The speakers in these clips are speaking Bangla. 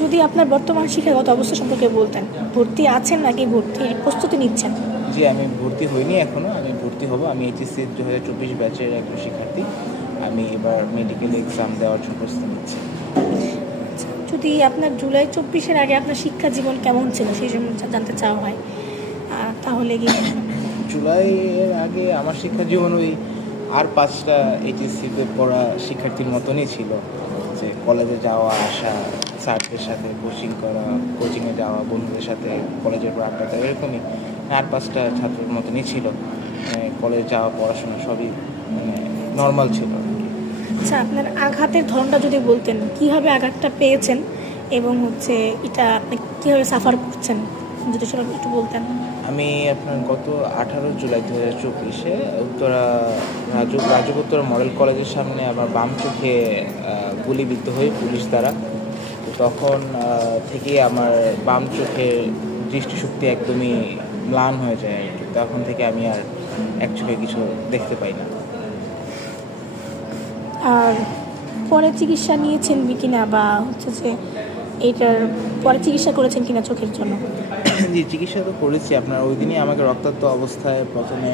যদি আপনার বর্তমান শিক্ষাগত অবস্থা সম্পর্কে বলতেন, ভর্তি আছেন নাকি ভর্তির প্রস্তুতি নিচ্ছেন? জি, আমি ভর্তি হইনি এখনও, আমি ভর্তি হব। আমি এইচএসসি 2024 ব্যাচের একজন শিক্ষার্থী। আমি এবার মেডিকেল এক্সাম দেওয়ার জন্য প্রস্তুতি নিচ্ছি। যদি আপনার জুলাই 24-এর আগে আপনার শিক্ষা জীবন কেমন ছিল সেই জন্য জানতে চাওয়া হয়, তাহলে কি জুলাইয়ের আগে আমার শিক্ষা জীবন ওই আর 5টা এইচএসসিতে পড়া শিক্ষার্থীর মতনই ছিল। যে কলেজে যাওয়া আসা, স্যারদের সাথে কোচিং করা, কোচিংয়ে যাওয়া, বন্ধুদের সাথে কলেজের পর আড্ডা দেওয়া, এরকমই আর 5টা ছাত্রের মতনই ছিল। কলেজে যাওয়া, পড়াশোনা সবই মানে নর্মাল ছিল। আচ্ছা, আপনার আঘাতের ধরনটা যদি বলতেন, কিভাবে আঘাতটা পেয়েছেন এবং এটা আপনি কীভাবে সাফার করছেন, যদি সেটা একটু বলতেন। আমি আপনার গত 18 জুলাই 2024-এ রাজুক মডেল কলেজের সামনে আমার বাম চোখে গুলিবিদ্ধ হই পুলিশ দ্বারা। তো তখন থেকেই আমার বাম চোখের দৃষ্টিশক্তি একদমই ম্লান হয়ে যায় আর কি। তখন থেকে আমি আর এক চোখে কিছু দেখতে পাই না। আর পরে চিকিৎসা নিয়েছেন কিনা, বা যে এইটার পরে চিকিৎসা করেছেন কিনা চোখের জন্য? জি, চিকিৎসা তো করেছি। আপনার ওই দিনই আমাকে রক্তাক্ত অবস্থায় প্রথমে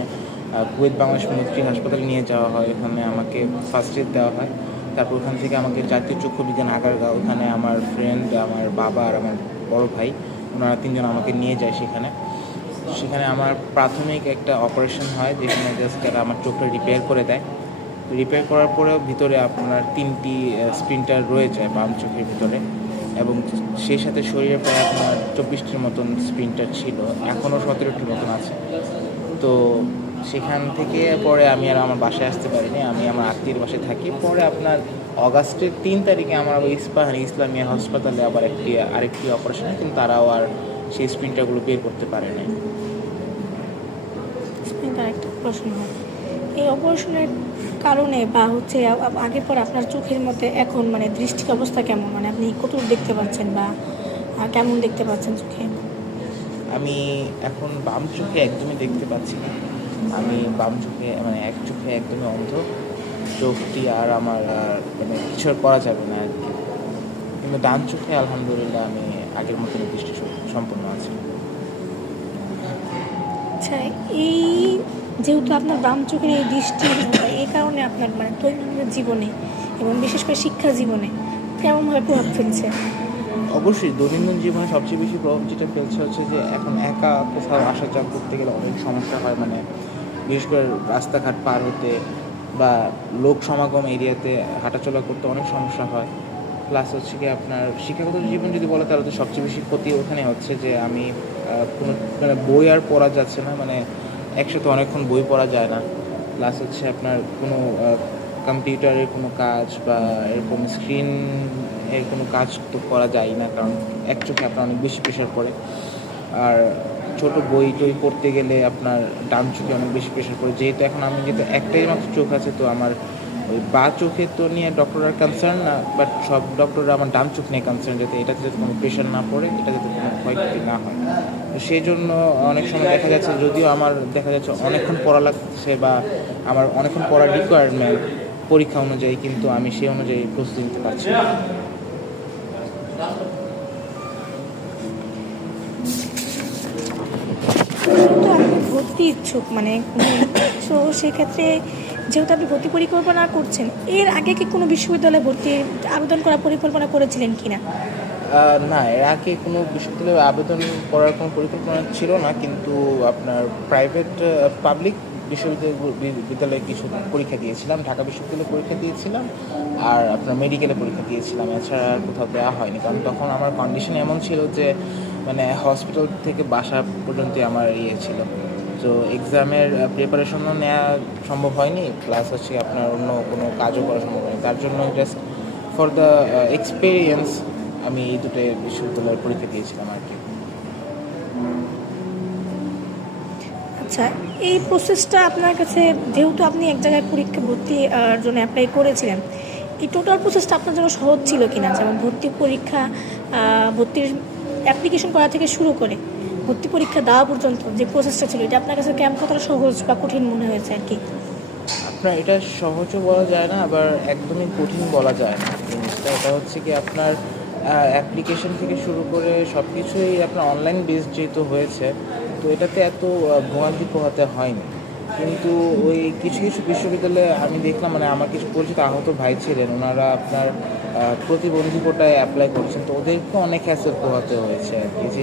কুয়েত বাংলাদেশ মৈত্রী হাসপাতালে নিয়ে যাওয়া হয়। ওখানে আমাকে ফার্স্ট এড দেওয়া হয়। তারপর ওখান থেকে আমাকে জাতীয় চক্ষু বিজ্ঞান আগারগাঁও, ওখানে আমার ফ্রেন্ড, আমার বাবা আর আমার বড় ভাই, ওনারা 3 জন আমাকে নিয়ে যায় সেখানে আমার প্রাথমিক একটা অপারেশন হয়, যেখানে জাস্ট আমার চোখটা রিপেয়ার করে দেয়। রিপেয়ার করার পরেও ভিতরে আপনার 3টি স্প্লিন্টার রয়ে যায় বাম চোখের ভিতরে, এবং সেই সাথে শরীরে প্রায় আপনার 24টির মতন স্প্লিন্টার ছিল, এখনও 17টির মতন আছে। তো সেখান থেকে পরে আমি আর আমার বাসায় আসতে পারিনি, আমি আমার আত্মীয়ের বাসায় থাকি। পরে আপনার অগাস্টের 3 তারিখে আমার ওই ইস্পাহানি ইসলামিয়া হাসপাতালে আবার আরেকটি অপারেশন হয়, কিন্তু তারাও আর সেই স্প্লিন্টারগুলো বের করতে পারে নাই। একটা প্রশ্ন, এই অপারেশনের কারণে বা আগের পর আপনার চোখের মধ্যে এখন দৃষ্টির অবস্থা কেমন, আপনি কতটুকু দেখতে পাচ্ছেন বা কেমন দেখতে পাচ্ছেন চোখে? আমি এখন বাম চোখে একদমই দেখতে পাচ্ছি না। আমি বাম চোখে এক চোখে একদমই অন্ধ। চোখটি আর আমার কিছু আর করা যাবে না আর কি। কিন্তু ডান চোখে আলহামদুলিল্লাহ আমি আগের মতন দৃষ্টি সম্পন্ন আছি। আচ্ছা, এই যেহেতু আপনার বাম চোখের এই দৃষ্টি, এই কারণে আপনার দৈনন্দিন জীবনে এবং বিশেষ করে শিক্ষা জীবনে কেমনভাবে প্রভাব ফেলছে? অবশ্যই দৈনন্দিন জীবনে সবচেয়ে বেশি প্রভাব যেটা ফেলছে হচ্ছে যে এখন একা কোথাও আসা যাওয়া করতে গেলে অনেক সমস্যা হয়। বিশেষ করে রাস্তাঘাট পার হতে বা লোক সমাগম এরিয়াতে হাঁটাচলা করতে অনেক সমস্যা হয়। প্লাস হচ্ছে কি আপনার শিক্ষাগত জীবন যদি বলে, তাহলে তো সবচেয়ে বেশি ক্ষতি ওখানে হচ্ছে যে আমি কোনো বই আর পড়া যাচ্ছে না, একসাথে অনেকক্ষণ বই পড়া যায় না। প্লাস হচ্ছে আপনার কোনো কম্পিউটারের কোনো কাজ বা এরকম স্ক্রিন এর কোনো কাজ তো করা যায় না, কারণ এক চোখে আপনার অনেক বেশি প্রেশার পড়ে। আর ছোট বই টই পড়তে গেলে আপনার ডান চোখে অনেক বেশি প্রেশার পড়ে। যেহেতু একটাই মাত্র চোখ আছে, তো আমার ওই বা চোখে তো নিয়ে ডক্টররা কনসার্ন না, বাট সব ডক্টররা আমার ডান চোখ নিয়ে কনসার্ন, যাতে এটাতে যাতে কোনো প্রেশার না পড়ে, এটা যাতে কোনো ক্ষয়ক্ষতি না হয়। তো সেই জন্য অনেক সময় যদিও আমার দেখা যাচ্ছে অনেকক্ষণ পড়া লাগছে বা আমার অনেকক্ষণ পড়ার রিকোয়ারমেন্ট পরীক্ষা অনুযায়ী, কিন্তু আমি সেই অনুযায়ী প্রস্তুতি নিতে পারছি না। যেহেতু আপনি ভর্তি ইচ্ছুক তো সেক্ষেত্রে যেহেতু আপনি ভর্তি পরিকল্পনা করছেন, এর আগে কি কোনো বিশ্ববিদ্যালয়ে ভর্তির আবেদন করার পরিকল্পনা করেছিলেন কিনা? না, এর আগে কোনো বিশ্ববিদ্যালয়ে আবেদন করার কোনো পরিকল্পনা ছিল না, কিন্তু আপনার প্রাইভেট পাবলিক বিশ্ববিদ্যালয়ে কিছু পরীক্ষা দিয়েছিলাম। ঢাকা বিশ্ববিদ্যালয়ে পরীক্ষা দিয়েছিলাম, আর আপনার মেডিকেলে পরীক্ষা দিয়েছিলাম। এছাড়া আর কোথাও দেওয়া হয়নি, কারণ তখন আমার কন্ডিশন এমন ছিল যে হসপিটাল থেকে বাসা পর্যন্ত আমার ছিল। তো এক্সামের প্রিপারেশনও নেওয়া সম্ভব হয়নি, প্লাস হচ্ছে আপনার অন্য কোনো কাজও করা সম্ভব হয়নি। তার জন্য জাস্ট ফর দ্য এক্সপিরিয়েন্স আমি এই দুটো বিশ্ববিদ্যালয়ের পরীক্ষা দিয়েছিলাম আর কি। আচ্ছা, এই প্রসেসটা আপনার কাছে, যেহেতু আপনি এক জায়গায় ভর্তির জন্য অ্যাপ্লাই করেছিলেন, এই টোটাল প্রসেসটা আপনার জন্য সহজ ছিল কিনা? যেমন ভর্তি পরীক্ষা, ভর্তির অ্যাপ্লিকেশন করা থেকে শুরু করে ভর্তি পরীক্ষা দেওয়া পর্যন্ত যে প্রসেসটা ছিল, এটা আপনার কাছে কেমন, কতটা সহজ বা কঠিন মনে হয়েছে আর কি? আপনার এটা সহজও বলা যায় না, আবার একদমই কঠিন বলা যায় না জিনিসটা। এটা হচ্ছে কি আপনার অ্যাপ্লিকেশন থেকে শুরু করে সব কিছুই আপনার অনলাইন বেসড যেহেতু হয়েছে, তো এটাতে এত ভোগান্তি পোহাতে হয়নি। কিন্তু ওই কিছু কিছু বিশ্ববিদ্যালয়ে আমি দেখলাম, মানে আমার কিছু পরিচিত আহত ভাই ছিলেন, ওনারা আপনার প্রতিবন্ধী কোটায় অ্যাপ্লাই করছেন, তো ওদেরকে অনেক হ্যাসেল পোহাতে হয়েছে আর কি, যে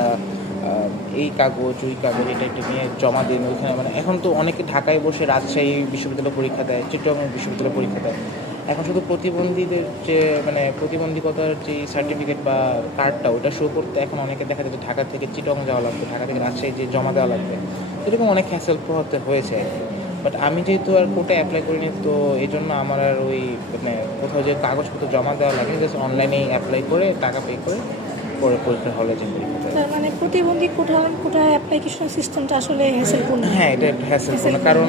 আহ, এই কাগজ ওই কাগজ এটা এটা নিয়ে জমা দিন ওইখানে। মানে এখন তো অনেকে ঢাকায় বসে রাজশাহী বিশ্ববিদ্যালয় পরীক্ষা দেয়, চিট্টগ্রাম বিশ্ববিদ্যালয় পরীক্ষা দেয়। এখন শুধু প্রতিবন্ধীদের যে মানে প্রতিবন্ধকতার যে সার্টিফিকেট বা কার্ডটা ওটা শো করতে এখন অনেকে দেখা যায় যে ঢাকা থেকে চিটং যাওয়া লাগবে, ঢাকা থেকে রাজশাহী যে জমা দেওয়া লাগবে, এরকম অনেক হ্যাসেল পোহাতে হয়েছে। বাট আমি যেহেতু আর কোর্টে অ্যাপ্লাই করিনি, তো এই জন্য আমার আর ওই মানে কোথাও যে কাগজপত্র জমা দেওয়া লাগে, জাস্ট অনলাইনেই অ্যাপ্লাই করে টাকা পে করে পরে পরীক্ষার হলে যে পরীক্ষা দেয়। তার মানে প্রতিবন্ধী কোটা অ্যাপ্লিকেশন সিস্টেমটা আসলে হ্যাসেলপূর্ণ। হ্যাঁ, এটা একটা হ্যাসেলপূর্ণ, কারণ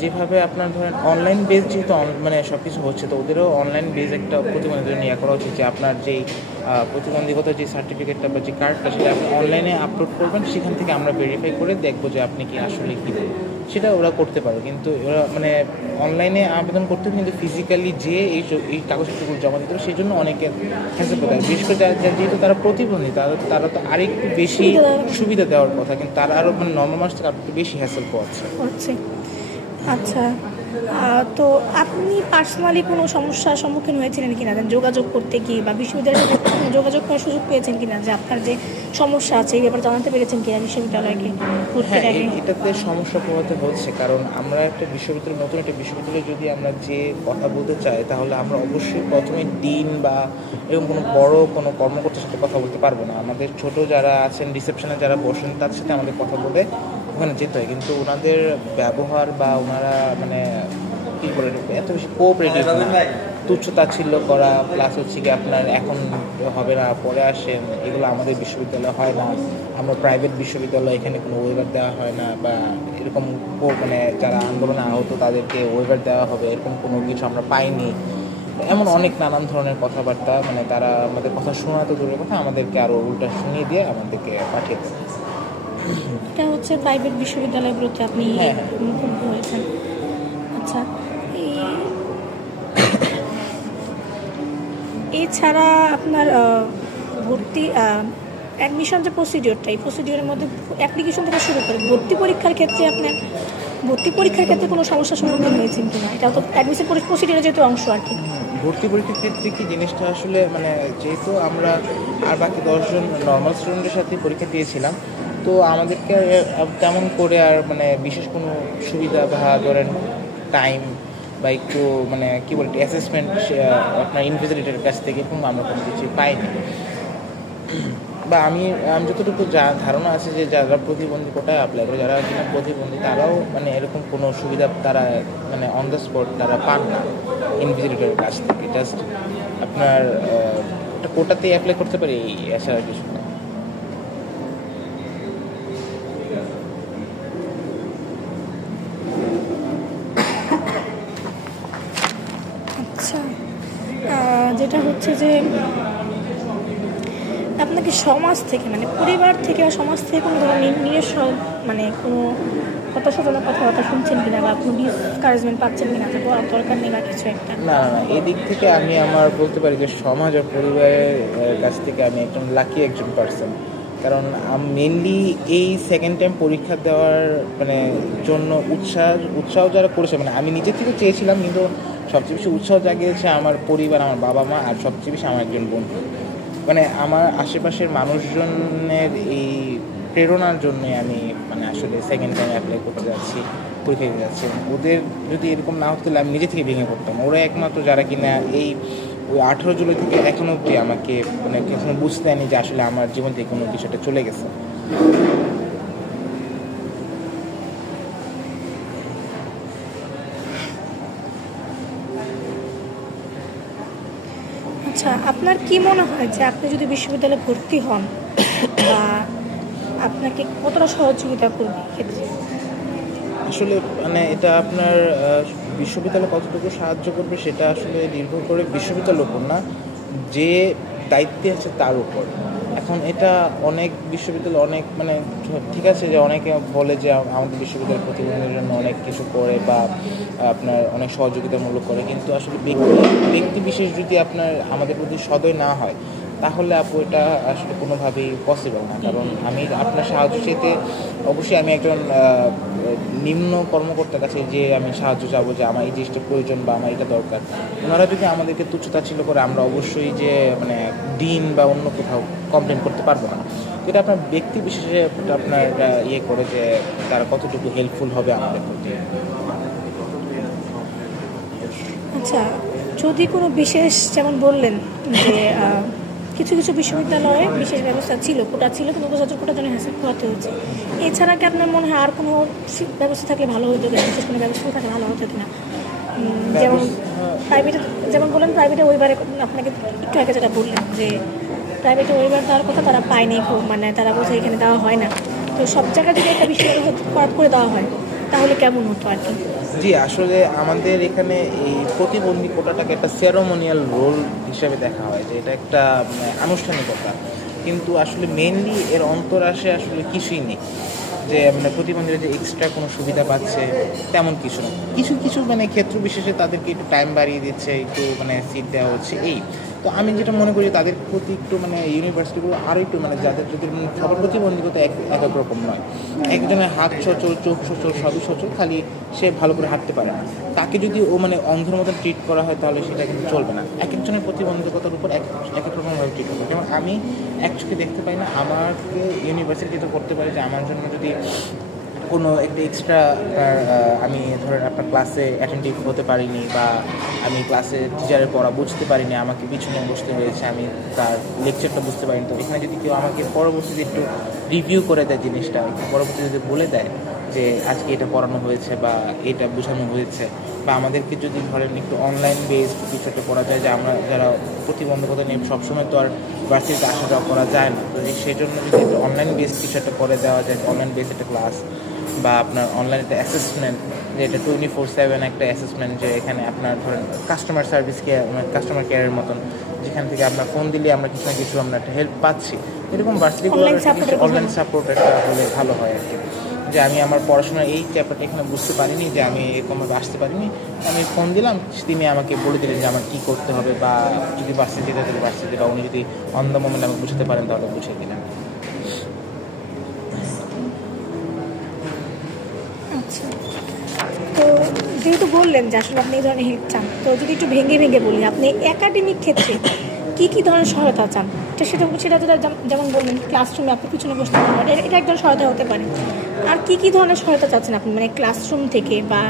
যেভাবে আপনার ধরেন অনলাইন বেস যেহেতু মানে সব কিছু হচ্ছে, তো ওদেরও অনলাইন বেস একটা প্রতিবন্ধীদের নিয়ে করা উচিত, যে আপনার যেই প্রতিবন্ধকতার যে সার্টিফিকেটটা বা যে কার্ডটা সেটা আপনি অনলাইনে আপলোড করবেন, সেখান থেকে আমরা ভেরিফাই করে দেখবো যে আপনি কি আসলে কী, সেটা ওরা করতে পারে। কিন্তু ওরা মানে অনলাইনে আবেদন করতে, কিন্তু ফিজিক্যালি যে এই কাগজপত্রগুলো জমা দিতে হবে, সেই জন্য অনেকে হ্যাসেল পায়। বিশেষ করে যেহেতু তারা প্রতিবন্ধী, তারা তো আরেকটু বেশি সুবিধা দেওয়ার কথা, কিন্তু তারা আরও মানে নর্মাল মানুষ থেকে আরেকটু বেশি হ্যাসেল পাচ্ছে। আচ্ছা, তো আপনি পার্সোনালি কোনো সমস্যার সম্মুখীন হয়েছিলেন কিনা, যোগাযোগ করতে গিয়ে বা বিশ্ববিদ্যালয়ের সাথে যোগাযোগ করার সুযোগ পেয়েছেন কিনা, যে আপনার যে সমস্যা আছে এই ব্যাপারে জানাতে পেরেছেন কিনা বিশ্ববিদ্যালয়কে? হ্যাঁ, এটাতে সমস্যা পোহাতে হচ্ছে, কারণ আমরা একটা বিশ্ববিদ্যালয়, নতুন একটা বিশ্ববিদ্যালয়ে যদি আমরা যে কথা বলতে চাই, তাহলে আমরা অবশ্যই প্রথমে ডিন বা এরকম কোনো বড় কোনো কর্মকর্তার সাথে কথা বলতে পারবো না। আমাদের ছোট যারা আছেন, রিসেপশনে যারা বসেন, তাদের সাথে আমাদের কথা বলে ওখানে যেতে হয়। কিন্তু ওনাদের ব্যবহার বা ওনারা মানে কী বলে এত বেশি কোঅপারেটিভ না, তুচ্ছ-তাচ্ছিল্য করা, প্লাস হচ্ছে কি আপনার এখন হবে না পরে আসেন, এগুলো আমাদের বিশ্ববিদ্যালয়ে হয় না। আমরা প্রাইভেট বিশ্ববিদ্যালয়, এখানে কোনো ওয়েভার দেওয়া হয় না, বা এরকম মানে যারা আন্দোলনে আহত তাদেরকে ওয়েভার দেওয়া হবে এরকম কোনো কিছু আমরা পাইনি। এমন অনেক নানান ধরনের কথাবার্তা, মানে তারা আমাদের কথা শোনা তো দূরের কথা, আমাদেরকে আরও উল্টা শুনিয়ে দিয়ে আমাদেরকে পাঠিয়ে দেয়। এটা হচ্ছে প্রাইভেট বিশ্ববিদ্যালয়গুলোতে আপনি মুখোমুখি হয়েছেন। আচ্ছা, এছাড়া আপনার ভর্তি অ্যাডমিশন যে প্রসিডিওরটা, এই প্রসিডিওরের মধ্যে অ্যাপ্লিকেশন থেকে শুরু করে ভর্তি পরীক্ষার ক্ষেত্রে কোনো সমস্যার সম্মুখীন হয়েছেন কিনা? এটা তো অ্যাডমিশন প্রসিডিওরের যেহেতু অংশ আর কি। ভর্তি পরীক্ষার ক্ষেত্রে কি জিনিসটা আসলে মানে যেহেতু আমরা আর বাকি 10জন নর্মাল স্টুডেন্টের সাথে পরীক্ষা দিয়েছিলাম, তো আমাদেরকে তেমন করে আর মানে বিশেষ কোনো সুবিধা বা ধরেন টাইম বা একটু মানে কী বলে অ্যাসেসমেন্ট আপনার ইনভিজিলেটরের কাছ থেকে আমরা কোনো কিছু পাইনি। বা আমি যতটুকু ধারণা আছে যে যারা প্রতিবন্ধী কোটায় অ্যাপ্লাই করে, যারা কিনা প্রতিবন্ধী, তারাও মানে এরকম কোনো সুবিধা তারা মানে অন দ্য স্পট তারা পান না ইনভিজিলেটরের কাছ থেকে। জাস্ট আপনার একটা কোটাতেই অ্যাপ্লাই করতে পারি, এছাড়া কিছু না। আচ্ছা, যেটা হচ্ছে যে আপনাকে সমাজ থেকে মানে পরিবার থেকে বা সমাজ থেকে কোনো ধরনের নিজস্ব মানে কোনো হতাশাজনক কথাবার্তা শুনছেন কিনা, বা কোনো ডিসকারেজমেন্ট পাচ্ছেন কিনা, যে বলার দরকার নেই বা কিছু একটা? না, এই দিক থেকে আমি আমার বলতে পারি যে সমাজ আর পরিবারের কাছ থেকে আমি একজন লাকি একজন পার্সন। কারণ মেনলি এই সেকেন্ড টাইম পরীক্ষা দেওয়ার মানে জন্য উৎসাহ যারা করেছে, মানে আমি নিজে থেকে চেয়েছিলাম, কিন্তু সবচেয়ে বেশি উৎসাহ জাগিয়েছে আমার পরিবার, আমার বাবা মা, আর সবচেয়ে বেশি আমার একজন বন্ধু। মানে আমার আশেপাশের মানুষজনের এই প্রেরণার জন্যে আমি মানে আসলে সেকেন্ড টাইম অ্যাপ্লাই করতে যাচ্ছি, পরীক্ষা দিতে যাচ্ছি। ওদের যদি এরকম না হতো, আমি নিজে থেকে ভেঙে পড়তাম। ওরা একমাত্র যারা কিনা এই ওই 18 জুলাই থেকে এখনো অবধি আমাকে মানে কখনো বুঝতে দেয়নি যে আসলে আমার জীবন থেকে কোনো কিছুটা চলে গেছে। আচ্ছা, আপনার কি মনে হয় যে আপনি যদি বিশ্ববিদ্যালয়ে ভর্তি হন বা আপনাকে কতটা সহযোগিতা করবে ক্ষেত্রে? আসলে মানে এটা আপনার বিশ্ববিদ্যালয় কতটুকু সাহায্য করবে সেটা আসলে নির্ভর করে বিশ্ববিদ্যালয়ের উপর না, যে দায়িত্বে আছে তার উপর। এখন এটা অনেক বিশ্ববিদ্যালয় অনেক মানে ঠিক আছে যে অনেকে বলে যে আমাদের বিশ্ববিদ্যালয় প্রতিবন্ধীদের জন্য অনেক কিছু করে বা আপনার অনেক সহযোগিতামূলক করে, কিন্তু আসলে ব্যক্তি বিশেষ যদি আপনার আমাদের প্রতি সদয় না হয় তাহলে আপু এটা আসলে কোনোভাবেই পসিবল না। কারণ আমি আপনার সাহায্য চেতে অবশ্যই আমি একজন নিম্ন কর্মকর্তার কাছে যে আমি সাহায্য চাবো যে আমার এই জিনিসটা প্রয়োজন বা আমার এটা দরকার। ওনারা যদি আমাদেরকে তুচ্ছতাচ্ছিল্য করে আমরা অবশ্যই যে মানে ডিন বা অন্য কোথাও কমপ্লেন করতে পারবো না। তো এটা আপনার ব্যক্তি বিশেষে আপনার ইয়ে করে যে তারা কতটুকু হেল্পফুল হবে আমাদের প্রতি। আচ্ছা, যদি কোনো বিশেষ যেমন বললেন যে কিছু কিছু বিশ্ববিদ্যালয়ে বিশেষ ব্যবস্থা ছিল, কোটা ছিল, কিন্তু উপজাতির কোটার জন্য হ্যাসেল পোহাতে হচ্ছে। এছাড়া কি আপনার মনে হয় আর কোনো ব্যবস্থা থাকলে ভালো হতো কিনা, বিশেষ কোনো ব্যবস্থা থাকলে ভালো হতো কিনা? যেমন প্রাইভেটে, যেমন বললেন প্রাইভেটে ওইবারে আপনাকে একটু আগে যেটা বললেন যে প্রাইভেটে ওইবার দেওয়ার কথা তারা পায়নি, খুব মানে তারা বলছে এখানে দেওয়া হয় না। তো সব জায়গায় যদি একটা বিষয় করে দেওয়া হয় তাহলে কেমন হতো আর কি? জি, আসলে আমাদের এখানে এই প্রতিবন্ধী কোটাটাকে একটা সেরেমোনিয়াল রোল হিসেবে দেখা হয়, যে এটা একটা আনুষ্ঠানিকতা, কিন্তু আসলে মেইনলি এর অন্তরাশে আসলে কিছুই নেই যে মানে প্রতিবন্ধীরা যে এক্সট্রা কোনো সুবিধা পাচ্ছে তেমন কিছু না। কিছু কিছু মানে ক্ষেত্র বিশেষে তাদেরকে একটু টাইম বাড়িয়ে দিচ্ছে, একটু মানে সিট দেওয়া হচ্ছে এই। তো আমি যেটা মনে করি তাদের প্রতি একটু মানে ইউনিভার্সিটিগুলো আরও একটু মানে যাদের যদি মানে সবার প্রতিবন্ধকতা এক এক রকম নয়, একজনের হাত সচল, চোখ সচল, সবই সচল, খালি সে ভালো করে হাঁটতে পারে না, তাকে যদি ও মানে অন্ধের মতন ট্রিট করা হয় তাহলে সেটা কিন্তু চলবে না। এক একজনের প্রতিবন্ধকতার উপর এক এক রকমভাবে ট্রিট করবে। যেমন আমি এক চোখে দেখতে পাই না, আমাকে ইউনিভার্সিটিতে করতে পারে যে আমার জন্য যদি কোনো একটা এক্সট্রা আমি ধরেন আপনার ক্লাসে অ্যাটেন্টিভ হতে পারিনি বা আমি ক্লাসে টিচারের পড়া বুঝতে পারিনি, আমাকে পিছনে বসতে হয়েছে, আমি তার লেকচারটা বুঝতে পারিনি, তো এখানে যদি কেউ আমাকে পরবর্তীতে একটু রিভিউ করে দেয় জিনিসটা, একটু পরবর্তীতে যদি বলে দেয় যে আজকে এটা পড়ানো হয়েছে বা এটা বোঝানো হয়েছে, বা আমাদেরকে যদি ধরেন একটু অনলাইন বেসড কিছু একটা করা যায়, যে আমরা যারা প্রতিবন্ধকতা নিয়ে সবসময় তো আর ভার্সিটিতে আসা যাওয়া করা যায় না, তো সেই জন্য যদি অনলাইন বেসড কিছু একটা করে দেওয়া যায়, অনলাইন বেসড একটা ক্লাস বা আপনার অনলাইন একটা অ্যাসেসমেন্ট, যে এটা 24/7 একটা অ্যাসেসমেন্ট, যে এখানে আপনার ধরেন কাস্টমার সার্ভিস কেয়ার কাস্টমার কেয়ারের মতন, যেখান থেকে আপনার ফোন দিলে আমরা কিছু না কিছু আমরা একটা হেল্প পাচ্ছি, এরকম ভার্সিটিগুলো অনলাইন সাপোর্ট একটা হলে ভালো হয় আর কি। যে আমি আমার পড়াশোনার এই চ্যাপ্টারটা এখানে বুঝতে পারিনি, যে আমি এরকমভাবে আসতে পারিনি, আমি ফোন দিলাম, তিনি আমাকে বলে দিলেন যে আমার কী করতে হবে, বা যদি ভার্সিটিতে তাহলে ভার্সিটি, বা উনি যদি অন দ্য মোমেন্ট আমাকে বুঝতে পারেন তাহলে বুঝিয়ে দিলেন। আচ্ছা, তো যেহেতু বললেন যে আসলে আপনি এই ধরনের হেল্প চান, তো যদি একটু ভেঙে ভেঙে বলি, আপনি একাডেমিক ক্ষেত্রে কী ধরনের সহায়তা চান? সেটা যেমন বললেন ক্লাসরুমে আপনি পিছনে বসতে পারেন, এটা একজন সহায়তা হতে পারে। আর কী ধরনের সহায়তা চাচ্ছেন আপনি, মানে ক্লাসরুম থেকে বা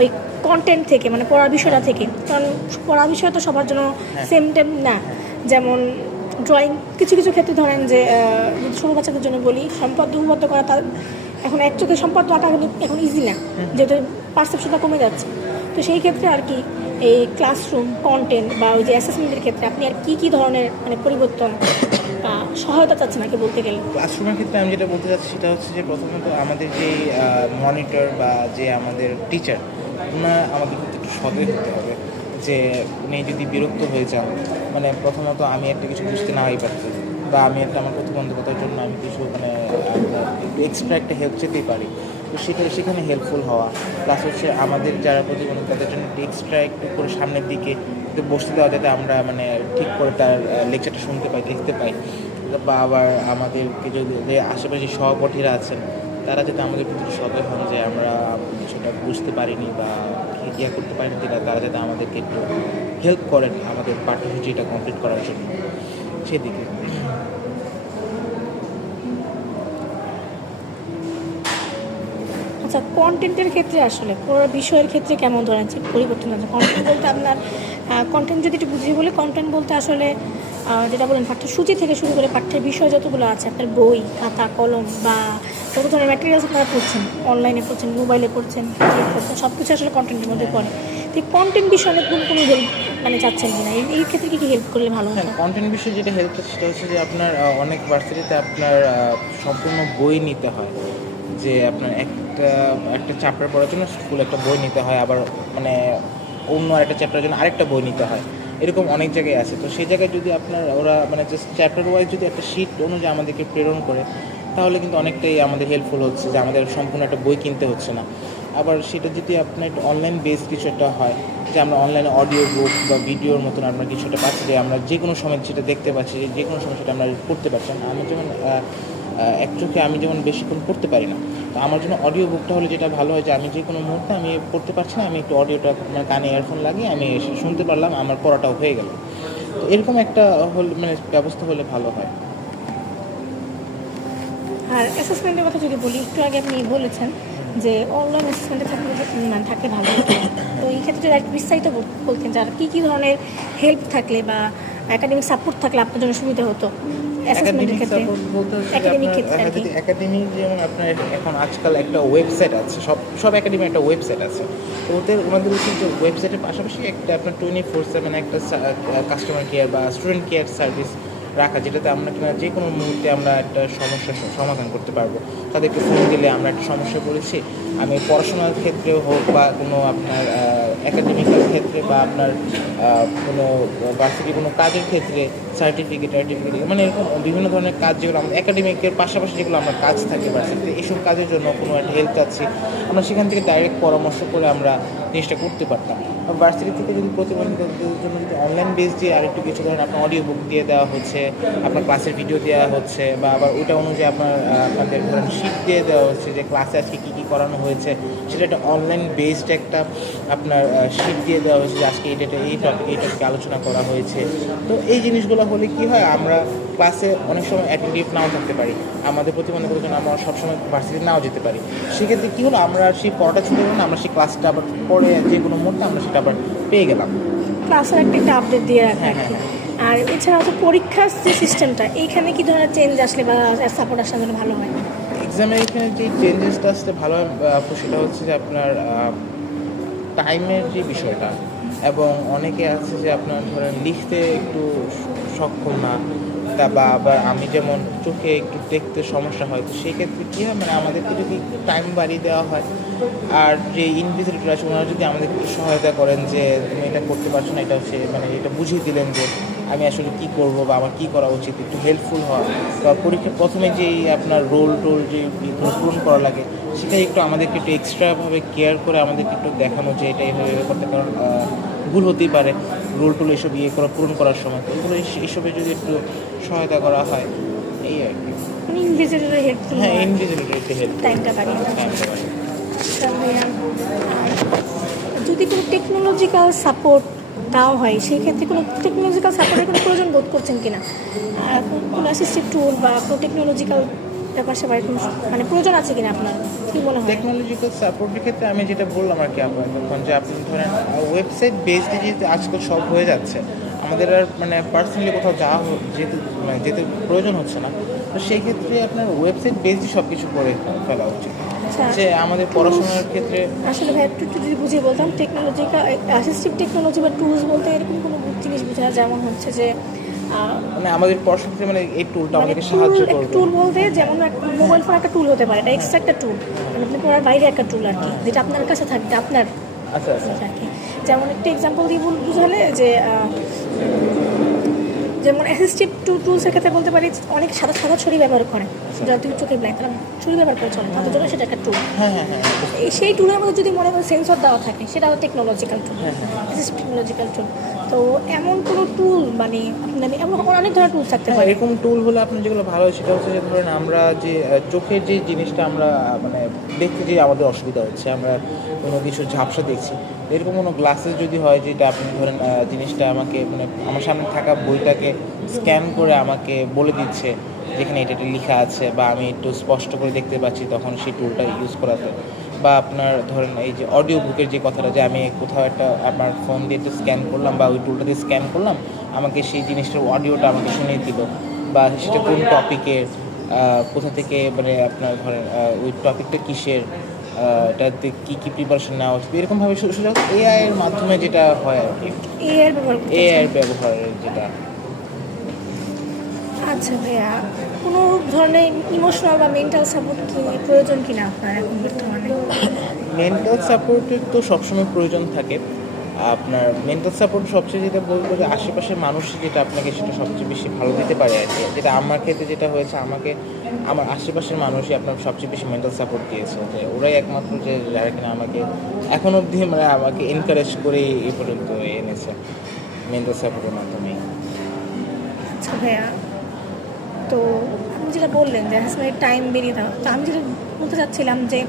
ওই কন্টেন্ট থেকে, মানে পড়ার বিষয়টা থেকে? কারণ পড়ার বিষয় তো সবার জন্য সেম টাইম না। যেমন ড্রয়িং, কিছু কিছু ক্ষেত্রে ধরেন যে ছোটো বাচ্চাদের জন্য বলি, সম্পদ দুর্বদ্ধ করা, তার এখন এক চোখে সম্পদ আঁকা এখন ইজি না, যেহেতু পারসেপশনটা কমে যাচ্ছে। তো সেই ক্ষেত্রে আর কি এই ক্লাসরুম কন্টেন্ট বা ওই যে অ্যাসেসমেন্টের ক্ষেত্রে আপনি আর কী ধরনের মানে পরিবর্তন বা সহায়তা চাচ্ছেন নাকি বলতে গেলে? ক্লাসরুমের ক্ষেত্রে আমি যেটা বলতে চাচ্ছি সেটা হচ্ছে যে প্রথমত আমাদের যে মনিটর বা যে আমাদের টিচার, ওনার আমাদের কিন্তু একটু সদয় হতে হবে, যে উনি যদি বিরক্ত হয়ে যান, মানে প্রথমত আমি একটা কিছু বুঝতে নাই পারছি, বা আমি একটা আমার প্রতিবন্ধকতার জন্য আমি কিছু মানে এক্সট্রা একটা হেল্প চেতেই পারি, তো সেখানে হেল্পফুল হওয়া, প্লাস হচ্ছে আমাদের যারা প্রতিবন্ধী তাদের জন্য এক্সট্রা একটু করে সামনের দিকে বসতে দেওয়া, যাতে আমরা মানে ঠিক করে তার লেকচারটা শুনতে পাই, দেখতে পাই, বা আবার আমাদেরকে যদি যে আশেপাশে সহপাঠীরা আছেন তারা যাতে আমাদের প্রতি সদয় হন, যে আমরা কিছুটা বুঝতে পারিনি বা ইয়া করতে পারিনি, তারা যাতে আমাদেরকে একটু হেল্প করেন আমাদের পাঠ্যসূচিটা কমপ্লিট করার জন্য সেদিকে। আচ্ছা, কন্টেন্টের ক্ষেত্রে আসলে পুরো বিষয়ের ক্ষেত্রে কেমন ধরনের পরিবর্তন আছে? কন্টেন্ট বলতে আপনার কন্টেন্ট যদি একটু বুঝিয়ে বলি, কন্টেন্ট বলতে আসলে যেটা বলেন পাঠ্যসূচি থেকে শুরু করে পাঠ্যের বিষয় যতগুলো আছে, আপনার বই, খাতা, কলম বা যত ধরনের ম্যাটেরিয়ালস আপনারা পড়ছেন, অনলাইনে পড়ছেন, মোবাইলে পড়ছেন, পড়ছেন, সব কিছু আসলে কন্টেন্টের মধ্যে পড়ে। তো কন্টেন্ট বিষয়ে কোনো হেল্প মানে চাচ্ছেন কিনা, এই ক্ষেত্রে কী হেল্প করলে ভালো হয়? কন্টেন্ট বিষয়ে যেটা হেল্প হচ্ছে সেটা হচ্ছে যে আপনার অনেক ভার্সিটিতে আপনার সম্পূর্ণ বই নিতে হয়, যে আপনার একটা চ্যাপ্টার পড়ার জন্য ফুল একটা বই নিতে হয়, আবার মানে অন্য আরেকটা চ্যাপ্টারের জন্য আরেকটা বই নিতে হয়। এরকম অনেক জায়গায় আছে। তো সেই জায়গায় যদি আপনার ওরা মানে জাস্ট চ্যাপ্টার ওয়াইজ যদি একটা শিট অনুযায়ী আমাদেরকে প্রেরণ করে, তাহলে কিন্তু অনেকটাই আমাদের হেল্পফুল হচ্ছে, যে আমাদের সম্পূর্ণ একটা বই কিনতে হচ্ছে না। আবার সেটা যদি আপনার একটু অনলাইন বেসড কিছু একটা হয়, যে আমরা অনলাইনে অডিও বুক বা ভিডিওর মতন আমরা কিছু একটা পাচ্ছি, যে আমরা যে কোনো সময় সেটা দেখতে পাচ্ছি, যে কোনো সময় সেটা আমরা পড়তে পারছি। আমি যেমন এক চোখে আমি যেমন বেশিক্ষণ পড়তে পারি না, তো আমার জন্য অডিও বুকটা হলে যেটা ভালো হয়, যে আমি যে কোনো মুহূর্তে আমি পড়তে পারছি না, আমি একটু অডিওটা মানে কানে ইয়ারফোন লাগিয়ে আমি সেটা শুনতে পারলাম, আমার পড়াটাও হয়ে গেল। তো এরকম একটা হলে মানে ব্যবস্থা হলে ভালো হয়। আর অ্যাসেসমেন্টের কথা যদি বলি, একটু আগে আপনি বলেছেন যে অনলাইন অ্যাসেসমেন্টে থাকলে মানে থাকলে ভালো হতো। তো এই ক্ষেত্রে যদি একটু বিস্তারিত বলতেন যে আর কী কী ধরনের হেল্প থাকলে বা একাডেমিক সাপোর্ট থাকলে আপনার জন্য সুবিধা হতো অ্যাসেসমেন্টের ক্ষেত্রে, একাডেমিক ক্ষেত্রে আর কি। একাডেমি যেমন আপনার এখন আজকাল একটা ওয়েবসাইট আছে, সব একাডেমি একটা ওয়েবসাইট আছে। তো ওনাদের উচিত যে ওয়েবসাইটের পাশাপাশি একটা আপনার 24/7 একটা কাস্টমার কেয়ার বা স্টুডেন্ট কেয়ার সার্ভিস রাখা, যেটাতে আমরা কিনা যে কোনো মুহূর্তে আমরা একটা সমস্যার সমাধান করতে পারবো। তাদেরকে ফোন দিলে আমরা একটা সমস্যায় পড়েছি, আমি পড়াশোনার ক্ষেত্রে হোক বা কোনো আপনার একাডেমিক্যাল ক্ষেত্রে বা আপনার কোনো ভার্সিটি কোনো কাজের ক্ষেত্রে, সার্টিফিকেট মানে এরকম বিভিন্ন ধরনের কাজ, যেগুলো আমাদের একাডেমিকের পাশাপাশি যেগুলো আমরা কাজ থাকে ভার্সিটিতে, এইসব কাজের জন্য কোনো একটা হেল্প চাচ্ছি, আমরা সেখান থেকে ডাইরেক্ট পরামর্শ করে আমরা জিনিসটা করতে পারতাম। ভার্সিটি থেকে যদি প্রতিবন্ধীদের জন্য যদি অনলাইন বেস দিয়ে আরেকটু কিছু ধরেন আপনার অডিও বুক দিয়ে দেওয়া হচ্ছে, আপনার ক্লাসের ভিডিও দেওয়া হচ্ছে, বা আবার ওইটা অনুযায়ী আপনাদের ধরেন শিট দিয়ে দেওয়া হচ্ছে, যে ক্লাসে আজকে কী কী করানো হয়েছে, সেটা একটা অনলাইন বেসড একটা আপনার শিট দিয়ে দেওয়া হয়েছে, যে আজকে এই টপিকে আলোচনা করা হয়েছে। তো এই জিনিসগুলো হলে কি হয়, আমরা ক্লাসে অনেক সময় অ্যাটেন্টিভ নাও থাকতে পারি, আমাদের প্রতিবন্ধকতার জন্য আমরা সবসময় ভার্সিটি নাও যেতে পারি। সেক্ষেত্রে কী হলো, আমরা সেই পড়াটা ছুটে গেলাম, আমরা সেই ক্লাসটা আবার পরে যে কোনো মুহূর্তে আমরা সেটা আবার পেয়ে গেলাম। ক্লাসের একটা আপডেট দিয়ে রাখা আর কি। আর এছাড়া হচ্ছে পরীক্ষার যে সিস্টেমটা, এইখানে কি ধরনের চেঞ্জ আসলে বা সাপোর্ট আসলে জন্য ভালো হয়? এক্সামের এখানে যে চেঞ্জেসটা আসতে ভালো হয় সেটা হচ্ছে যে আপনার টাইমের যে বিষয়টা, এবং অনেকে আছে যে আপনার ধরেন লিখতে একটু সক্ষম না, তা বা আবার আমি যেমন চোখে একটু দেখতে সমস্যা হয়, তো সেক্ষেত্রে কী হয়, মানে আমাদেরকে যদি একটু টাইম বাড়িয়ে দেওয়া হয়, আর যে ইনভিজিলেটর আছে ওনারা যদি আমাদেরকে একটু সহায়তা করেন, যে তুমি এটা করতে পারছো না, এটা হচ্ছে মানে এটা বুঝিয়ে দিলেন যে আমি আসলে কী করবো বা আমার কী করা উচিত, একটু হেল্পফুল হয়। বা পরীক্ষার প্রথমে যেই আপনার রোল টোল যে পূরণ করা লাগে, সেটা একটু আমাদেরকে একটু এক্সট্রাভাবে কেয়ার করে আমাদেরকে একটু দেখানো যে এটা এইভাবে করতে, কারণ ভুল হতেই পারে রোল টোল এসব পূরণ করার সময়। তো এগুলো এইসবে যদি একটু সহায়তা করা হয়, এই আর কি। মানে ইনভিজিলেটর হেল্প, হ্যাঁ, ইনভিজিলেটর একটু হেল্প, টাইমটা বাড়িয়ে দেওয়া। টাইমটা বাড়িয়ে। আচ্ছা ভাইয়া, আর যদি কোনো টেকনোলজিক্যাল সাপোর্ট দেওয়া হয়, সেই ক্ষেত্রে কোনো টেকনোলজিক্যাল সাপোর্টের কোনো প্রয়োজন বোধ করছেন কিনা? কোনো অ্যাসিস্টিভ টুল বা কোনো টেকনোলজিক্যাল ব্যাপার স্যাপার কোনো মানে প্রয়োজন আছে কিনা আপনার, কী মনে হয়? টেকনোলজিক্যাল সাপোর্টের ক্ষেত্রে আমি যেটা বললাম আর কি আপনার, তখন যে আপনি ধরেন ওয়েবসাইট বেসড যেহেতু আজকাল সব হয়ে যাচ্ছে, আমাদের আর মানে পার্সোনালি কোথাও যাওয়া যেতে প্রয়োজন হচ্ছে না। তো সেই ক্ষেত্রে আপনার ওয়েবসাইট বেসডই সব কিছু করে ফেলা উচিত, যে আমাদের পড়াশোনার ক্ষেত্রে। আসলে ভাই একটু একটু যদি বুঝিয়ে বলতাম, টেকনোলজিক্যাল অ্যাসিস্টিভ টেকনোলজি বা টুলস বলতে এরকম কোনো জিনিস বোঝা, যেমন হচ্ছে যে মানে আমাদের পড়াশোনার ক্ষেত্রে মানে এই টুলটা মানে আমাদেরকে সাহায্য করবে। টুল বলতে যেমন মোবাইল ফোন একটা টুল হতে পারে, এটা এক্সট্রা একটা টুল, মানে আপনি পড়ার বাইরে একটা টুল আর কি, যেটা আপনার কাছে থাকবে আপনার। আচ্ছা আচ্ছা। আর কি যেমন একটা এক্সাম্পল দিয়ে বুঝালে যে যেমন অ্যাসিস্টিভ টুলসের ক্ষেত্রে বলতে পারি, অনেক সাদা সাদা ছড়ি ব্যবহার করে, যারা তুমি চোখে ব্ল্যাক, তারা ছড়ি ব্যবহার করে চলে, তাদের জন্য সেটা একটা টুল। হ্যাঁ হ্যাঁ হ্যাঁ। সেই টুলের মধ্যে যদি মনে করেন সেন্সর দেওয়া থাকে, সেটাও টেকনোলজিক্যাল টুল, অ্যাসিস্টিভ টেকনোলজিক্যাল টুল। তো এমন কোনো টুল মানে আপনার এমন অনেক ধরনের টুল থাকতে পারে। এরকম টুল হলে আপনার যেগুলো ভালো হয়, সেটা হচ্ছে যে ধরেন আমরা যে চোখের যে জিনিসটা আমরা মানে দেখতে যে আমাদের অসুবিধা হচ্ছে, আমরা কোনো কিছু ঝাপসা দেখছি, এরকম কোনো গ্লাসেস যদি হয়, যেটা আপনি ধরেন জিনিসটা আমাকে মানে আমার সামনে থাকা বইটাকে স্ক্যান করে আমাকে বলে দিচ্ছে যেখানে এটা লেখা আছে, বা আমি একটু স্পষ্ট করে দেখতে পাচ্ছি, তখন সেই টুলটা ইউজ করাতে। বা আপনার ধরেন এই যে অডিও বুকের যে কথাটা, যে আমি কোথাও একটা আপনার ফোন দিয়ে একটু স্ক্যান করলাম বা ওই টুলটা দিয়ে স্ক্যান করলাম, আমাকে সেই জিনিসটার অডিওটা আমাকে শুনিয়ে দিল, বা সেটা কোন টপিকের, কোথা থেকে মানে আপনার ধরেন ওই টপিকটা কিসের, এটাতে কী কী প্রিপারেশন নেওয়া উচিত, এরকমভাবে সোজা এআই এর মাধ্যমে যেটা হয় আর কি, এআই এর ব্যবহারের যেটা। আচ্ছা ভাইয়া, কোনো ধরনের ইমোশনাল বা মেন্টাল সাপোর্ট কি প্রয়োজন কিনা আপনার এখন বর্তমানে? মেন্টাল সাপোর্টের তো সবসময় প্রয়োজন থাকে, আপনার মেন্টাল সাপোর্ট সবচেয়ে যেটা বলবো যে আশেপাশের মানুষ যেটা আপনাকে সেটা সবচেয়ে বেশি ভালো দিতে পারে আর কি। যেটা আমার ক্ষেত্রে যেটা হয়েছে, আমাকে আমার আশেপাশের মানুষই আপনার সবচেয়ে বেশি মেন্টাল সাপোর্ট দিয়েছে, যে ওরাই একমাত্র যে যারা কিনা আমাকে এখন অবধি মানে আমাকে এনকারেজ করে এই পর্যন্ত এনেছে মেন্টাল সাপোর্টের মাধ্যমেই। আচ্ছা ভাইয়া, তো আপনি যেটা বললেন যে হ্যাসমের টাইম বেরিয়ে দেওয়া, তো আমি যেটা বলতে চাচ্ছিলাম যে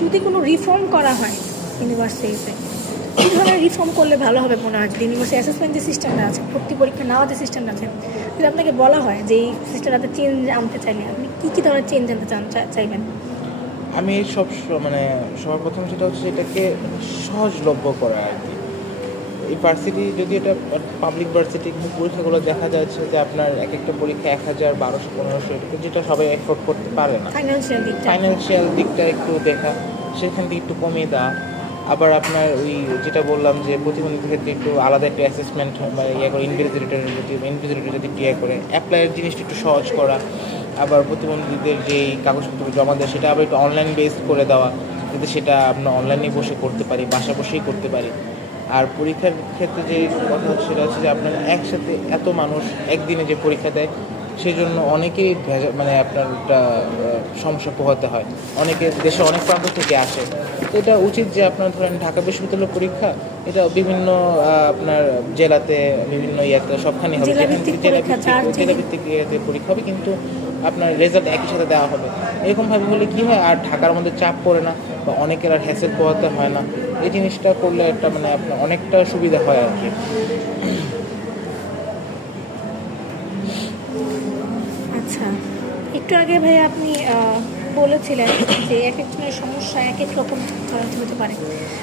যদি কোনো রিফর্ম করা হয় ইউনিভার্সিটিতে, কী ধরনের রিফর্ম করলে ভালো হবে মনে হয়? যদি ইউনিভার্সিটি অ্যাসেসমেন্ট যে সিস্টেমটা আছে, ভর্তি পরীক্ষা নেওয়া যে সিস্টেমটা আছে, যদি আপনাকে বলা হয় যে এই সিস্টেমটাতে চেঞ্জ আনতে চাইলে আপনি কী ধরনের চেঞ্জ আনতে চাইবেন? আমি মানে সবার প্রথম যেটা হচ্ছে এটাকে সহজলভ্য করা আর কি। এই ভার্সিটি যদি এটা পাবলিক ভার্সিটি, কিন্তু পরীক্ষাগুলো দেখা যাচ্ছে যে আপনার এক একটা পরীক্ষা 1000, 1200, 1500, যেটা সবাই এফোর্ড করতে পারে না। ফাইন্যান্সিয়াল দিকটা একটু দেখা, সেখান থেকে একটু কমিয়ে দেওয়া। আবার আপনার ওই যেটা বললাম যে প্রতিবন্ধীদের ক্ষেত্রে একটু আলাদা একটা অ্যাসেসমেন্ট বা করে ইনভিজিলেটর যদি একটু করে অ্যাপ্লাইয়ের জিনিসটা একটু সহজ করা। আবার প্রতিবন্ধীদের যেই কাগজপত্র জমা দেয় সেটা আবার একটু অনলাইন বেসড করে দেওয়া, যাতে সেটা আমরা অনলাইনে বসে করতে পারি, বাসা বসেই করতে পারি। আর পরীক্ষার ক্ষেত্রে যে কথা হচ্ছে সেটা হচ্ছে যে আপনার একসাথে এত মানুষ একদিনে যে পরীক্ষা দেয়, সেই জন্য অনেকেই মানে আপনার একটা সমস্যা পোহাতে হয়। অনেকে দেশে অনেক প্রান্ত থেকে আসে। তো এটা উচিত যে আপনার ধরেন ঢাকা বিশ্ববিদ্যালয়ের পরীক্ষা, এটা বিভিন্ন আপনার জেলাতে বিভিন্ন ইয়াতে সবখানে হবে, জেলাভিত্তিক জেলাভিত্তিক পরীক্ষা হবে, কিন্তু আপনার রেজাল্ট একই সাথে দেওয়া হবে। এরকমভাবে হলে কী হয়, আর ঢাকার মধ্যে চাপ পড়ে না বা অনেকের আর হ্যাসেল পোহাতে হয় না। এই জিনিসটা করলে একটা মানে আপনার অনেকটা সুবিধা হয় আর কি। আচ্ছা, একটু আগে ভাই আপনি বলেছিলেন যে এক একজনের সমস্যা এক এক রকম হতে পারে।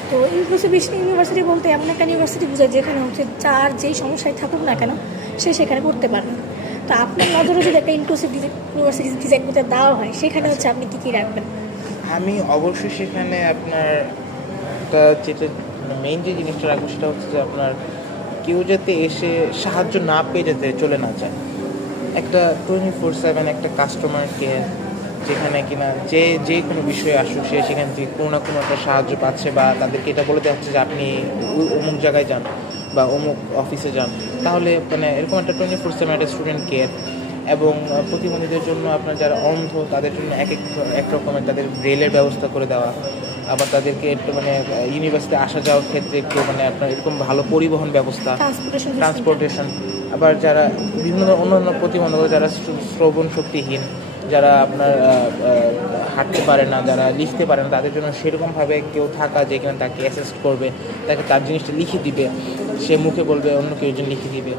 তো ইউনিভার্সিটি বলতে এমন একটা ইউনিভার্সিটি বোঝায় যেখানে হচ্ছে যার যেই সমস্যায় থাকুক না কেন সে সেখানে করতে পারবে। তো আপনার নজরে যদি একটা ইনক্লুসিভ ইউনিভার্সিটি ডিজাইন করতে দেওয়া হয়, সেখানে হচ্ছে আপনি কী কী রাখবেন? আমি অবশ্যই সেখানে আপনার যেটা মেইন যে জিনিসটা রাখবো সেটা হচ্ছে যে আপনার কেউ যাতে এসে সাহায্য না পেয়ে যাতে চলে না যায়। একটা 24/7 একটা কাস্টমার কেয়ার, যেখানে কিনা যে কোনো বিষয়ে আসুক সে সেখান থেকে কোনো না কোনো একটা সাহায্য পাচ্ছে, বা তাদেরকে এটা বলে দেওয়া হচ্ছে যে আপনি অমুক জায়গায় যান বা অমুক অফিসে যান। তাহলে মানে এরকম একটা 24/7 একটা স্টুডেন্ট কেয়ার। এবং প্রতিবন্ধীদের জন্য আপনার যারা অন্ধ তাদের জন্য এক রকমের তাদের ব্রেলের ব্যবস্থা করে দেওয়া। আবার তাদেরকে একটু মানে ইউনিভার্সিটি আসা যাওয়ার ক্ষেত্রে একটু মানে আপনার এরকম ভালো পরিবহন ব্যবস্থা, ট্রান্সপোর্টেশন। আবার যারা বিভিন্ন অন্যান্য প্রতিবন্ধক, যারা শ্রবণ শক্তিহীন, যারা আপনার হাঁটতে পারে না, যারা লিখতে পারে না, তাদের জন্য সেরকমভাবে কেউ থাকা যে কিনা তাকে অ্যাসেস্ট করবে, তাকে তার জিনিসটা লিখে দিবে, সে মুখে বলবে, অন্য কেউ একজন লিখে দিবে।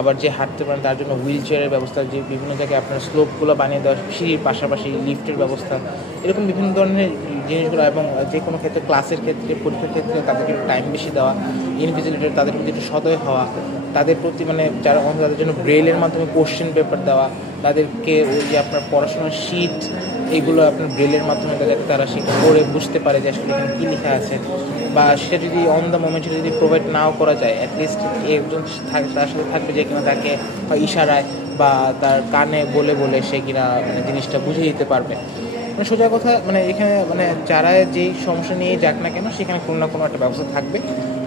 আবার যে হাঁটতে পারেন তার জন্য হুইল চেয়ারের ব্যবস্থা, যে বিভিন্ন জায়গায় আপনার স্লোপগুলো বানিয়ে দেওয়া, সিঁড়ির পাশাপাশি লিফটের ব্যবস্থা, এরকম বিভিন্ন ধরনের জিনিসগুলো। এবং যে কোনো ক্ষেত্রে ক্লাসের ক্ষেত্রে, পরীক্ষার ক্ষেত্রে তাদেরকে টাইম বেশি দেওয়া, ইনভিজিলেটর তাদের প্রতি একটু সদয় হওয়া, তাদের প্রতি মানে যারা অন্ধ তাদের জন্য ব্রেলের মাধ্যমে কোশ্চেন পেপার দেওয়া, তাদেরকে ওই যে আপনার পড়াশোনার শিট এইগুলো আপনার ব্রেলের মাধ্যমে তারা সেটা পড়ে বুঝতে পারে যে আসলে এখানে কী লেখা আছে। বা সেটা যদি অন দ্য মোমেন্ট সেটা যদি প্রোভাইড নাও করা যায়, অ্যাটলিস্ট একজন তার সাথে থাকবে যে কিনা তাকে বা ইশারায় বা তার কানে বলে বলে সে কিনা মানে জিনিসটা বুঝে দিতে পারবে। মানে সোজা কথা মানে এখানে মানে যারা যেই সমস্যা নিয়ে যাক না কেন, সেখানে কোনো না কোনো একটা ব্যবস্থা থাকবে,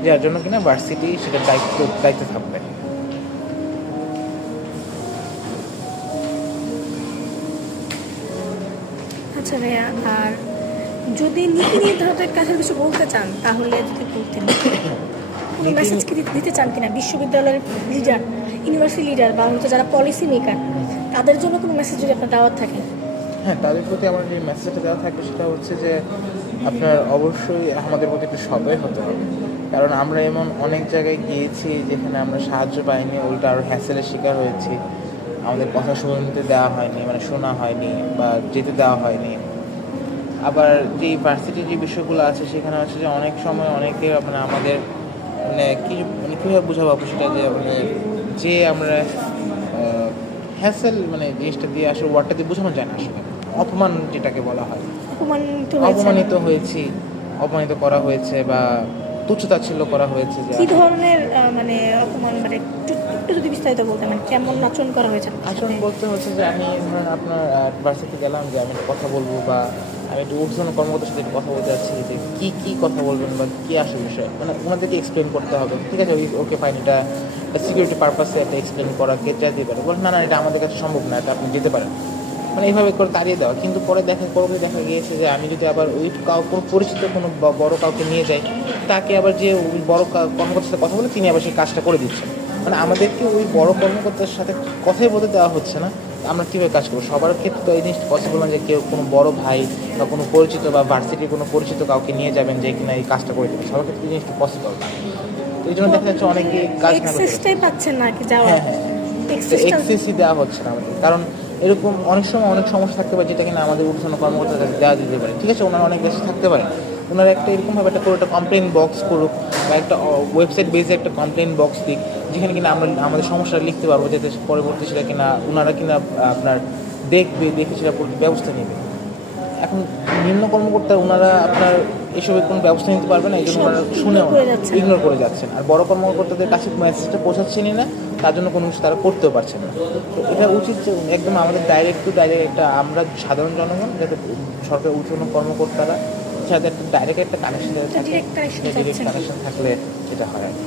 যার জন্য কিনা ভার্সিটি সেটার দায়িত্ব থাকবে। আচ্ছা ভাইয়া, আর যদি নীতি নির্ধারকের কাছে কিছু বলতে চান তাহলে যদি বলতেন, কোনো মেসেজ কি দিতে চান কিনা বিশ্ববিদ্যালয়ের লিডার, ইউনিভার্সিটি লিডার বা হচ্ছে যারা পলিসি মেকার, তাদের জন্য কোনো মেসেজ যদি আপনার দেওয়ার থাকে? হ্যাঁ, তাদের প্রতি আমার যে মেসেজটা দেওয়া থাকবে সেটা হচ্ছে যে আপনার অবশ্যই আমাদের প্রতি একটু সদয় হতে হবে। কারণ আমরা এমন অনেক জায়গায় গিয়েছি যেখানে আমরা সাহায্য পাইনি, উল্টা আরও হ্যাসেলের শিকার হয়েছি। আমাদের কথা শুনতে দেওয়া হয়নি, মানে শোনা হয়নি বা যেতে দেওয়া হয়নি। আবার যে ভার্সিটির যে বিষয়গুলো আছে সেখানে হচ্ছে যে অনেক সময় অনেকে মানে আমাদের মানে কীভাবে বোঝাবো সেটা, যে মানে যে আমরা হ্যাসেল মানে জিনিসটা দিয়ে আসলে ওয়ার্ডটা দিয়ে বোঝানো যায় না আসলে। অপমান যেটাকে বলা হয়, অপমানিত করা হয়েছে, বা তুচ্ছতাচ্ছিল্য করা হয়েছে যে কি ধরনের মানে অপমান, মানে একটু একটু যদি বিস্তারিত বলতে, মানে কেমন আচরণ করা হয়েছে আপনার আচরণ সাথে? বলতে হচ্ছে যে আমি ধরেন আপনার ভার্সিটি গেলাম যে আমি একটু কথা বলবো বা আমি একটু ঊর্ধ্বতন কর্মকর্তার সাথে একটু কথা বলতে যাচ্ছি যে কী কথা বলবেন বা কী আসল বিষয়, মানে ওনাদেরকে এক্সপ্লেন করতে হবে, ঠিক আছে ওকে ফাইন, এটা সিকিউরিটি পারপাসে একটা এক্সপ্লেন করা যেতে পারে, বল না না এটা আমাদের কাছে সম্ভব না, এটা আপনি যেতে পারেন, মানে এইভাবে করে তাড়িয়ে দেওয়া। কিন্তু পরে দেখা গিয়েছে যে আমি যদি আবার ওই কোনো পরিচিত কোনো বড় কাউকে নিয়ে যাই, তাকে আবার যে ওই বড় কর্মকর্তার সাথে কথা বলে তিনি আবার সেই কাজটা করে দিচ্ছেন, মানে আমাদেরকে ওই বড় কর্মকর্তার সাথে কথাই বলতে দেওয়া হচ্ছে না। আমরা কীভাবে কাজ করবো? সবার ক্ষেত্রে তো এই জিনিসটা পসিবল না যে কেউ কোনো বড় ভাই বা কোনো পরিচিত বা ভার্সিটির কোনো পরিচিত কাউকে নিয়ে যাবেন যে কিনা এই কাজটা করে দেবেন, সবার ক্ষেত্রে এই জিনিসটা পসিবল না। তো এই জন্য দেখা যাচ্ছে অনেকে কাজ না করতে এক্সেসটাই পাচ্ছেন না কি যাওয়া? হ্যাঁ, এক্সেসই দেওয়া হচ্ছে না আমাদের, কারণ এরকম অনেক সময় অনেক সমস্যা থাকতে পারে যেটা কিনা আমাদের ঊর্ধ্বতন কর্মকর্তার কাছে দেওয়া দিতে পারে, ঠিক আছে ওনারা অনেক বেশি থাকতে পারে, ওনারা একটা এরকমভাবে একটা করে একটা কমপ্লেন বক্স করুক বা একটা ওয়েবসাইট বেসে একটা কমপ্লেন বক্স দিক, যেখানে কিনা আমরা আমাদের সমস্যাটা লিখতে পারবো, যাতে পরবর্তী সেটা কিনা ওনারা কিনা আপনার দেখে সেটা ব্যবস্থা নেবে। এখন নিম্ন কর্মকর্তা ওনারা আপনার এসবের কোনো ব্যবস্থা নিতে পারবে না, এই জন্য ওনারা শুনেও ইগনোর করে যাচ্ছেন, আর বড় কর্মকর্তাদের কাছে মেসেজটা পৌঁছাচ্ছেনই না, তার জন্য কোনো কিছু তারা করতেও পারছেন না। তো এটা উচিত যে একদম আমাদের ডাইরেক্ট টু ডাইরেক্ট একটা আমরা সাধারণ জনগণ যাতে সরকার ঊর্ধ্বতন কর্মকর্তারা সাথে একটা ডাইরেক্ট একটা কানেকশন থাকে, ডিরেক্ট কানেকশন থাকলে এটা হয় আর কি।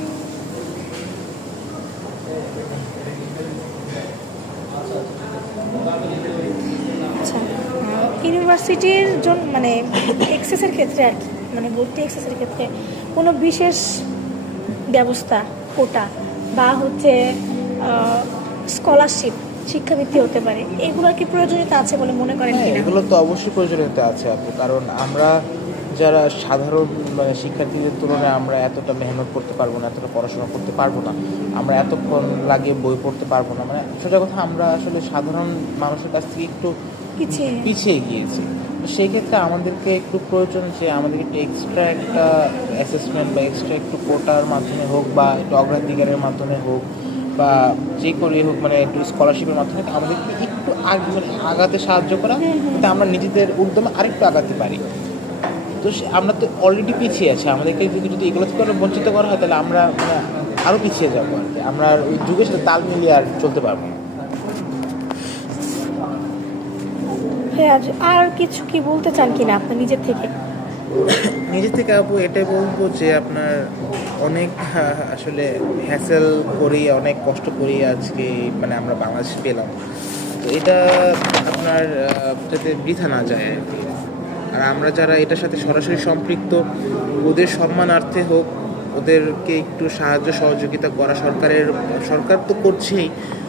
আচ্ছা, ইউনিভার্সিটির জন্য মানে এক্সেসের ক্ষেত্রে আর কি, মানে ভর্তি এক্সেসের ক্ষেত্রে কোনো বিশেষ ব্যবস্থা, কোটা বা হচ্ছে স্কলারশিপ, শিক্ষাবৃত্তি হতে পারে, এগুলোর কি প্রয়োজনীয়তা আছে বলে মনে করেন হ্যাঁ, কিনা? এগুলো তো অবশ্যই প্রয়োজনীয়তা আছে আপু, কারণ আমরা যারা সাধারণ মানে শিক্ষার্থীদের তুলনায় আমরা এতটা মেহনত করতে পারবো না, এতটা পড়াশোনা করতে পারবো না, আমরা এতক্ষণ লাগিয়ে বই পড়তে পারবো না, মানে সোজা কথা আমরা আসলে সাধারণ মানুষের কাছ থেকে একটু পিছিয়ে গিয়েছি। তো সেই ক্ষেত্রে আমাদেরকে একটু প্রয়োজন যে আমাদেরকে একটু এক্সট্রা একটা অ্যাসেসমেন্ট বা এক্সট্রা একটু কোটার মাধ্যমে হোক বা একটু অগ্রাধিকারের মাধ্যমে হোক বা যে করে হোক, মানে একটু স্কলারশিপের মাধ্যমে আমাদেরকে একটু মানে আগাতে সাহায্য করা, যাতে আমরা নিজেদের উদ্যমে আরেকটু আগাতে পারি। তো আমরা তো অলরেডি পিছিয়ে আছি, আমাদেরকে যদি এগুলো থেকে বঞ্চিত করা হয় তাহলে আমরা মানে আরও পিছিয়ে যাবো আর কি, আমরা ওই যুগের সাথে তাল মিলিয়ে আর চলতে পারবো না। হ্যাঁ, আর কিছু কি বলতে চান কিনা আপনি নিজের থেকে? নিজের থেকে আপু এটাই বলবো যে আপনার অনেক আসলে হ্যাসেল করি, অনেক কষ্ট করি আজকে মানে আমরা বাংলাদেশ পেলাম, তো এটা আপনার যাতে বৃথা না যায় আর কি। আর আমরা যারা এটার সাথে সরাসরি সম্পৃক্ত, ওদের সম্মানার্থে হোক, ওদেরকে একটু সাহায্য সহযোগিতা করা সরকার তো করছেই,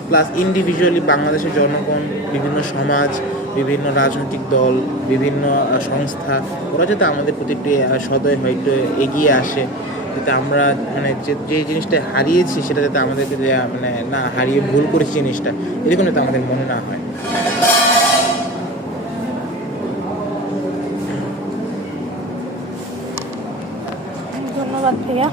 প্লাস ইন্ডিভিজুয়ালি বাংলাদেশের জনগণ, বিভিন্ন সমাজ, বিভিন্ন রাজনৈতিক দল, বিভিন্ন সংস্থা, ওরা যাতে আমাদের প্রতি একটু সদয় হয়, একটু এগিয়ে আসে, যাতে আমরা মানে যে জিনিসটা হারিয়েছি সেটা যাতে আমাদেরকে মানে না হারিয়ে ভুল করেছি জিনিসটা, এরকম যাতে আমাদের মনে না হয়। ধন্যবাদ ভাইয়া।